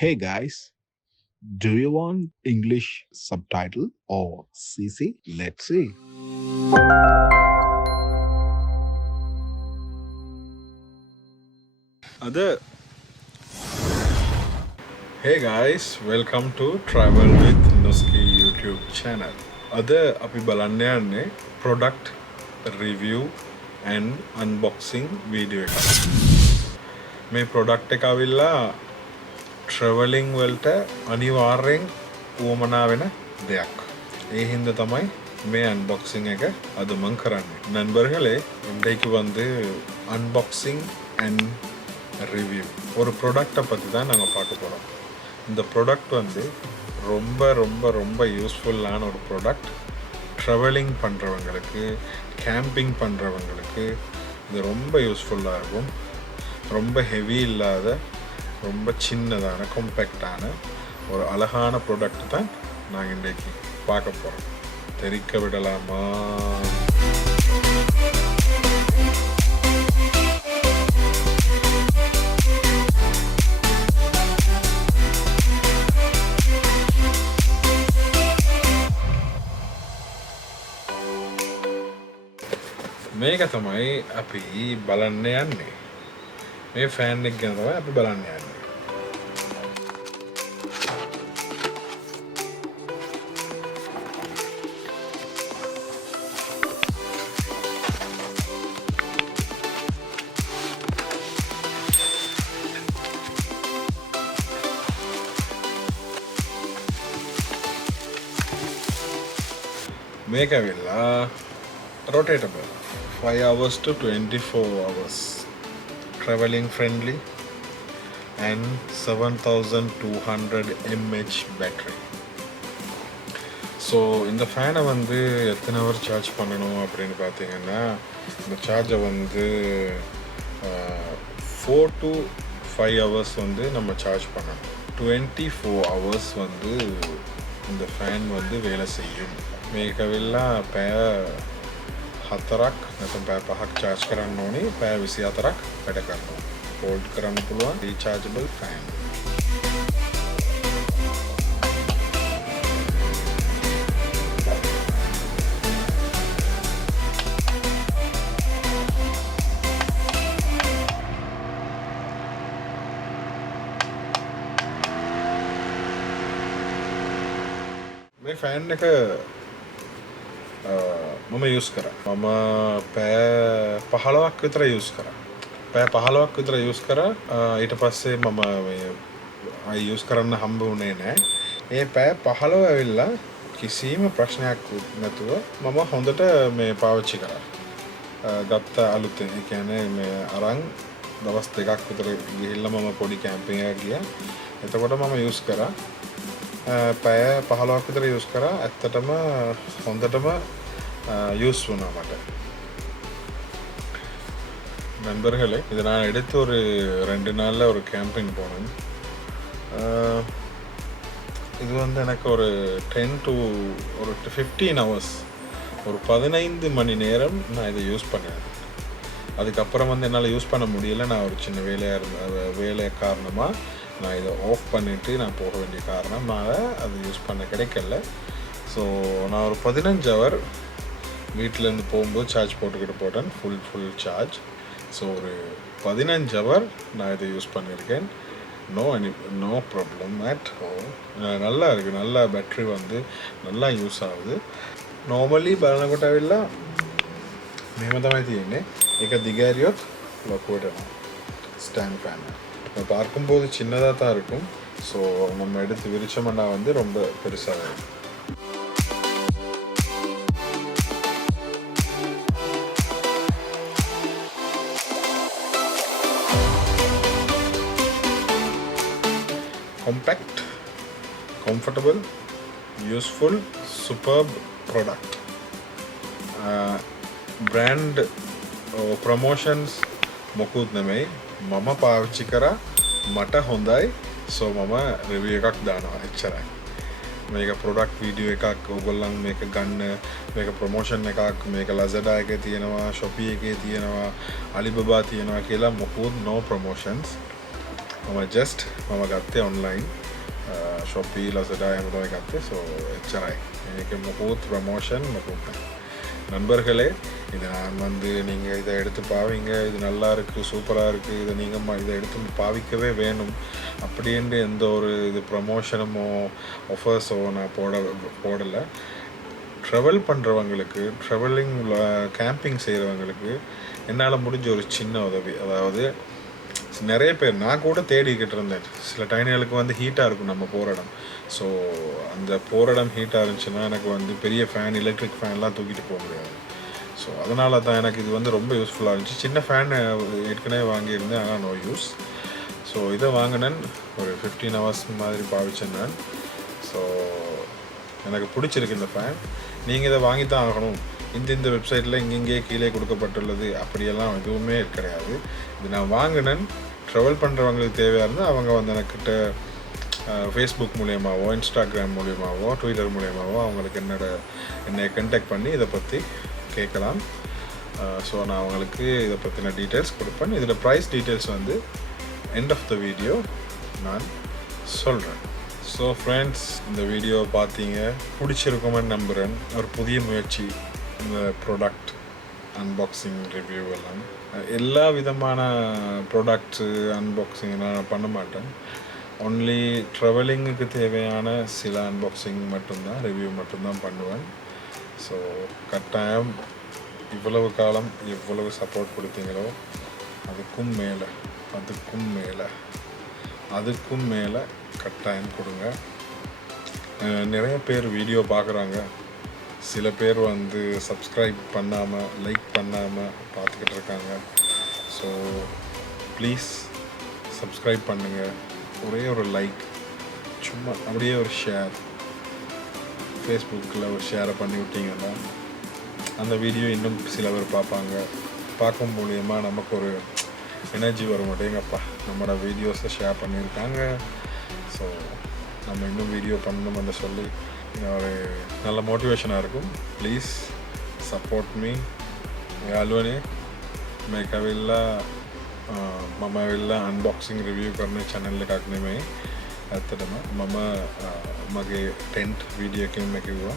Hey guys, do you want English subtitle or CC? Let's see. Other Hey guys, welcome to Travel with Nuski YouTube channel. අද අපි බලන්න යන්නේ product review and unboxing video එකක්. මේ product එක අවිල්ලා traveling වලට අනිවාර්යෙන් උවමනා වෙන දෙයක්. ඒ හින්දා තමයි මේ unboxing එක අද මම කරන්නේ. நண்பர்களே, இன்றைக்கு வந்து unboxing and review ஒரு ப்ராடக்ட்டை பற்றி தான் நாங்கள் பார்க்க போகிறோம். இந்த ப்ராடக்ட் வந்து ரொம்ப ரொம்ப ரொம்ப யூஸ்ஃபுல்லான ஒரு ப்ராடக்ட். ட்ராவலிங் பண்ணுறவங்களுக்கு, கேம்பிங் பண்ணுறவங்களுக்கு இது ரொம்ப யூஸ்ஃபுல்லாக இருக்கும். ரொம்ப ஹெவி இல்லாத, ரொம்ப சின்னதான, காம்பேக்டான ஒரு அழகான ப்ராடக்ட் தான் நாங்கள் இன்றைக்கி பார்க்க போகிறோம். தெரிக்க விடலாமா? මේක තමයි අපි බලන්න යන්නේ. මේ ෆෑන් එක ගැන තමයි අපි බලන්න යන්නේ. මේක ඇවිල්ලා rotatable 5 hours to 24 hours, traveling friendly, and 7200 mAh battery. So இந்த ஃபேனை வந்து எத்தனை ஹவர் சார்ஜ் பண்ணணும் அப்படின்னு பார்த்தீங்கன்னா, இந்த சார்ஜை வந்து 4 to 5 hours வந்து நம்ம சார்ஜ் பண்ணணும். 24 hours வந்து இந்த ஃபேன் வந்து வேலை செய்யும். මේක වෙලා පැය 4ක් නැත්නම් පැය 5ක් charge කරන්න ඕනේ. පැය 24ක් වැඩ කරනවා. hold කරන්න පුළුවන් rechargeable fan. මේ ෆෑන් එක මම යූස් කරා. මම පැය 15ක් විතර යූස් කරා. පැය 15ක් විතර යූස් කරා. ඊට පස්සේ මම මේ ආයි යූස් කරන්න හම්බ වුණේ නැහැ. ඒ පැය 15 ඇවිල්ලා කිසිම ප්‍රශ්නයක් නැතුව මම හොඳට මේ පාවිච්චි කරා. ගත්ත අලුතෙන්, ඒ කියන්නේ මේ අරන් දවස් 2ක් විතර ගිහිල්ලා මම පොඩි කැම්පින් එකක් ගියා. එතකොට මම යූස් කරා. පැය 15ක් විතර යූස් කරා. ඇත්තටම හොඳටම யூஸ் பண்ண மாட்டேன். நண்பர்களே, இதை நான் எடுத்து ஒரு 2 நாளில் ஒரு கேம்பிங் போனேன். இது வந்து எனக்கு ஒரு 10 to ஒரு 15 ஹவர்ஸ், ஒரு 15 மணி நேரம் நான் இதை யூஸ் பண்ணேன். அதுக்கப்புறம் வந்து என்னால் யூஸ் பண்ண முடியலை. நான் ஒரு சின்ன வேலை காரணமாக நான் இதை ஆஃப் பண்ணிவிட்டு நான் போக வேண்டிய காரணமாக அது யூஸ் பண்ண கிடைக்கல. ஸோ நான் ஒரு 15 ஹவர் வீட்டிலேருந்து போகும்போது சார்ஜ் போட்டுக்கிட்டு போட்டேன், ஃபுல் சார்ஜ். ஸோ ஒரு 15 ஹவர் நான் இதை யூஸ் பண்ணியிருக்கேன். No problem at home. நல்லா இருக்குது. நல்லா பேட்ரி வந்து நல்லா யூஸ் ஆகுது. நார்மலி බලනකොට ඇවිල්ලා මෙහෙම තමයි තියෙන්නේ. ඒක දිගෑරියොත් ලොකුවට යනවා ஸ்டாண்ட் ஃபேன். பார்க்கும்போது சின்னதாக தான் இருக்கும். ஸோ நம்ம எடுத்து விரிச்சோம்னா வந்து ரொம்ப பெருசாக இருக்கும். Compact, comfortable, useful, superb product. Brand promotions මොකුත් නෙමෙයි. මම පාවිච්චි කරා, මට හොඳයි. සෝ මම රිවිව් එකක් දානවා. එච්චරයි. මේක product video එකක්. ඔයගොල්ලන් මේක ගන්න, මේක promotion එකක්. මේක Lazada එකේ තියෙනවා, Shopee එකේ තියෙනවා, Alibaba තියෙනවා කියලා මොකුත් no promotions. මම ජස්ට් මම ගත්තේ ඔන්ලයින් ஷොපී ලසඩා හැමතම ගත්තේ ஸோ எச்சராய் எனக்கு முகூத் ப்ரமோஷன் முகூத் நண்பர்களே இதை நான் வந்து நீங்கள் இதை எடுத்து பாவிங்க இது நல்லா இருக்குது சூப்பராக இருக்குது இதை நீங்கள் இதை எடுத்து பாவிக்கவே வேணும் அப்படின்ட்டு எந்த ஒரு இது ப்ரமோஷனுமோ ஆஃபர்ஸோ நான் போடலை ட்ராவல் பண்ணுறவங்களுக்கு ட்ராவலிங் கேம்பிங் செய்கிறவங்களுக்கு என்னால் முடிஞ்ச ஒரு சின்ன உதவி அதாவது நிறைய பேர் நான் கூட தேடிக்கிட்டு இருந்தேன் சில டைம்களுக்கு வந்து ஹீட்டாக இருக்கும் நம்ம போகிற இடம் ஸோ அந்த போகிற இடம் ஹீட்டாக இருந்துச்சுன்னா எனக்கு வந்து பெரிய ஃபேன் எலக்ட்ரிக் ஃபேன்லாம் தூக்கிட்டு போக முடியாது ஸோ அதனால தான் எனக்கு இது வந்து ரொம்ப யூஸ்ஃபுல்லாக இருந்துச்சு சின்ன ஃபேன் ஏற்கனவே வாங்கியிருந்தேன் ஆனால் நோ யூஸ் ஸோ இதை வாங்கினேன் ஒரு 15 ஹவர்ஸ் மாதிரி பாவிச்சேன் நான் ஸோ எனக்கு பிடிச்சிருக்கு இந்த ஃபேன் நீங்கள் இதை வாங்கி தான் ஆகணும் இந்த வெப்சைட்டில் இங்கே கீழே கொடுக்கப்பட்டுள்ளது அப்படியெல்லாம் எதுவுமே கிடையாது இது நான் வாங்கினேன் ட்ராவல் பண்ணுறவங்களுக்கு தேவையாக இருந்தால் அவங்க வந்து எனக்கிட்ட ஃபேஸ்புக் மூலியமாகவோ இன்ஸ்டாகிராம் மூலியமாகவோ ட்விட்டர் மூலியமாகவோ அவங்களுக்கு என்னை கண்டெக்ட் பண்ணி இதை பற்றி கேட்கலாம் ஸோ நான் அவங்களுக்கு இதை பற்றின டீட்டெயில்ஸ் கொடுப்பேன் இதில் ப்ரைஸ் டீட்டெயில்ஸ் வந்து எண்ட் ஆஃப் த வீடியோ நான் சொல்கிறேன் ஸோ ஃப்ரெண்ட்ஸ் இந்த வீடியோ பார்த்தீங்க பிடிச்சிருக்குமென்னு நம்புகிறேன் ஒரு புதிய முயற்சி இந்த ப்ராடக்ட் அன்பாக்சிங் ரிவ்யூ எல்லாம் எல்லா விதமான ப்ராடக்ட்ஸு அன்பாக்சிங் நான் பண்ண மாட்டேன் ஒன்லி ட்ராவலிங்குக்கு தேவையான சில அன்பாக்சிங் மட்டும்தான் ரிவ்யூ மட்டும்தான் பண்ணுவேன் ஸோ கட்டாயம் இவ்வளவு காலம் எவ்வளவு சப்போர்ட் கொடுத்தீங்களோ அதுக்கும் மேலே கட்டாயம் கொடுங்க நிறைய பேர் வீடியோ பார்க்குறாங்க சில பேர் வந்து சப்ஸ்கிரைப் பண்ணாமல் லைக் பண்ணாமல் பார்த்துக்கிட்டு இருக்காங்க ஸோ ப்ளீஸ் சப்ஸ்கிரைப் பண்ணுங்கள் ஒரே ஒரு லைக் சும்மா அப்படியே ஒரு ஷேர் ஃபேஸ்புக்கில் ஒரு ஷேரை பண்ணி விட்டிங்கன்னா அந்த வீடியோ இன்னும் சில பேர் பார்ப்பாங்க பார்க்கும் மூலியமாக நமக்கு ஒரு எனர்ஜி வர மாட்டேங்கப்பா நம்மளோட வீடியோஸை ஷேர் பண்ணியிருக்காங்க ஸோ நம்ம இன்னும் வீடியோ பண்ணணும்னு சொல்லி ஒரு நல்ல மோட்டிவேஷனாக இருக்கும் ப்ளீஸ் சப்போர்ட் மீ යාළුවනේ මේක ඇවිල්ලා මම ඇවිල්ලා අන්බොක්සිං රිවිව් කරන channel එකක් නෙමෙයි ඇත්තටම මම මගේ ටෙන්ට් වීඩියෝ එකකින් කිව්වා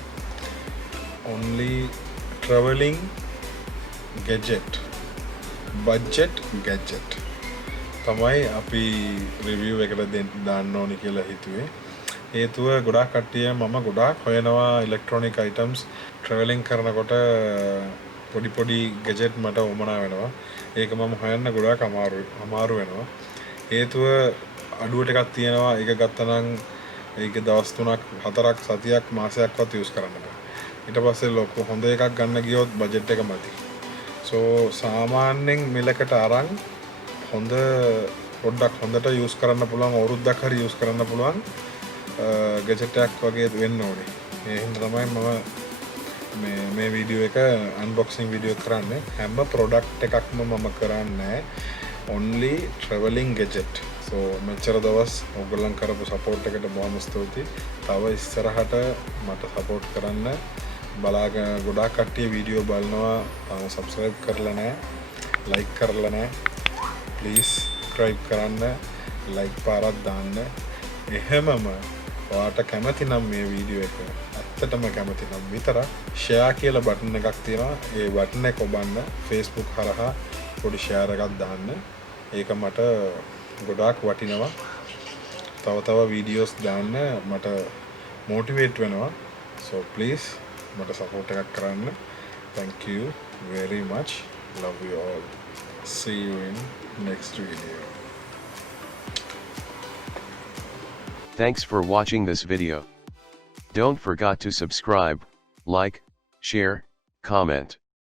only traveling gadget budget gadget තමයි අපි රිවිව් එකට දාන්න ඕනි කියලා හිතුවේ හේතුව ගොඩාක් කට්ටිය මම ගොඩාක් හොයනවා ඉලෙක්ට්‍රොනික අයිටම්ස් ට්‍රැවලින් කරනකොට පොඩි ගැජට් මට උමනා වෙනවා ඒක මම හොයන්න ගොඩාක් අමාරු වෙනවා හේතුව අඩුවට එකක් තියෙනවා ඒක ගත්තනම් ඒක දවස් 3ක් 4ක් සතියක් මාසයක්වත් යූස් කරන්න බෑ ඊට පස්සේ ලොකු හොඳ එකක් ගන්න ගියොත් බජට් එක මදි සෝ සාමාන්‍යයෙන් මිලකට අරන් හොඳ පොඩ්ඩක් හොඳට යූස් කරන්න පුළුවන් අවුරුද්දක් හරි යූස් කරන්න පුළුවන් ගැජට් එකක් වගේ වෙන්න ඕනේ. ඒ හින්දා තමයි මම මේ වීඩියෝ එක අන්බොක්සිං වීඩියෝ කරන්නේ. හැම ප්‍රොඩක්ට් එකක්ම මම කරන්නේ only traveling gadget. so මෙච්චර දවස් ඔයගොල්ලන් කරපු සපෝට් එකට බොහොම ස්තුතියි. තව ඉස්සරහට මට සපෝට් කරන්න බලාගෙන ගොඩාක් කට්ටිය වීඩියෝ බලනවා. subscribe කරලා නැහැ. like කරලා නැහැ. please subscribe කරන්න. like පාරක් දාන්න. එහෙමම ඔයාට කැමති නම් මේ වීඩියෝ එක ඇත්තටම කැමති නම් විතරක් share කියලා බටන් එකක් තියෙනවා ඒ බටන් එක ඔබන්න Facebook හරහා පොඩි share එකක් දාන්න ඒක මට ගොඩාක් වටිනවා තව වීඩියෝස් දාන්න මට motivate වෙනවා so please මට support එකක් කරන්න thank you very much love you all see you in next video. Thanks for watching this video. Don't forget to subscribe, like, share, comment.